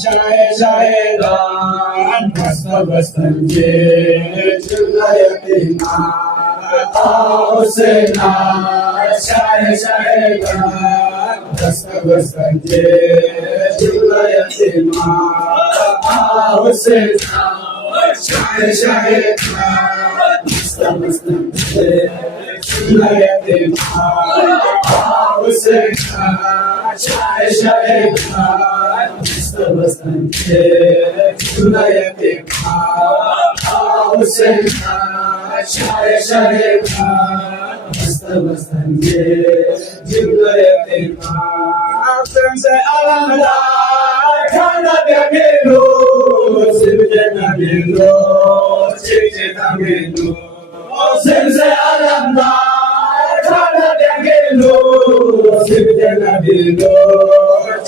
शायदान मस्त बसंजे जुलयती हुसैना शायदान मस्त बसंजे जुलयती हुसैना शायदान मस्त बसंजे जुलयती हुसैना शायदान मस्त बसंजे जुलयती हुसैना शायदान मस्त बसंजे जुलयती से अलमदार खाना बेलो सिबजना बेलो चिकना बेलो से अलमदार खाना बेलो सिबजना बेलो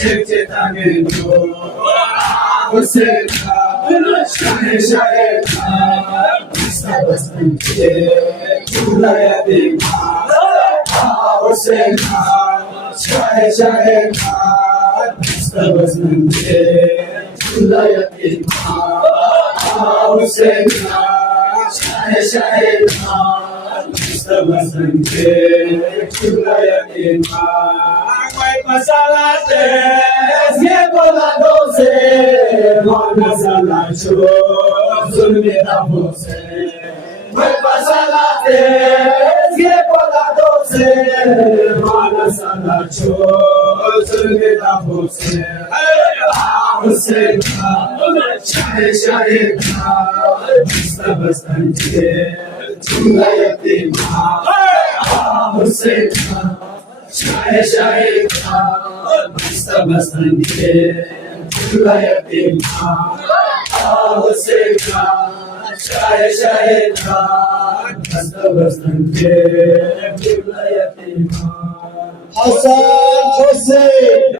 चिकना बेलो हुसैना शायदान मस्त बसंजे जुलयती हुसैना शायदान मस्त बसंजे जुलयती हुसैना शायदान मस्त बसंजे जुलयती मसाला से ये बोला दो से मसाला छो सुनने दबो से मसाला से ये बोला दो से मसाला छो सुनने दबो से हुसैना शायदान मस्त बसंजे जुलयती हुसैना शायदान मस्त बसंजे जुलयती हुसैना शायदान मस्त बसंजे जुलयती हसन हुसैन।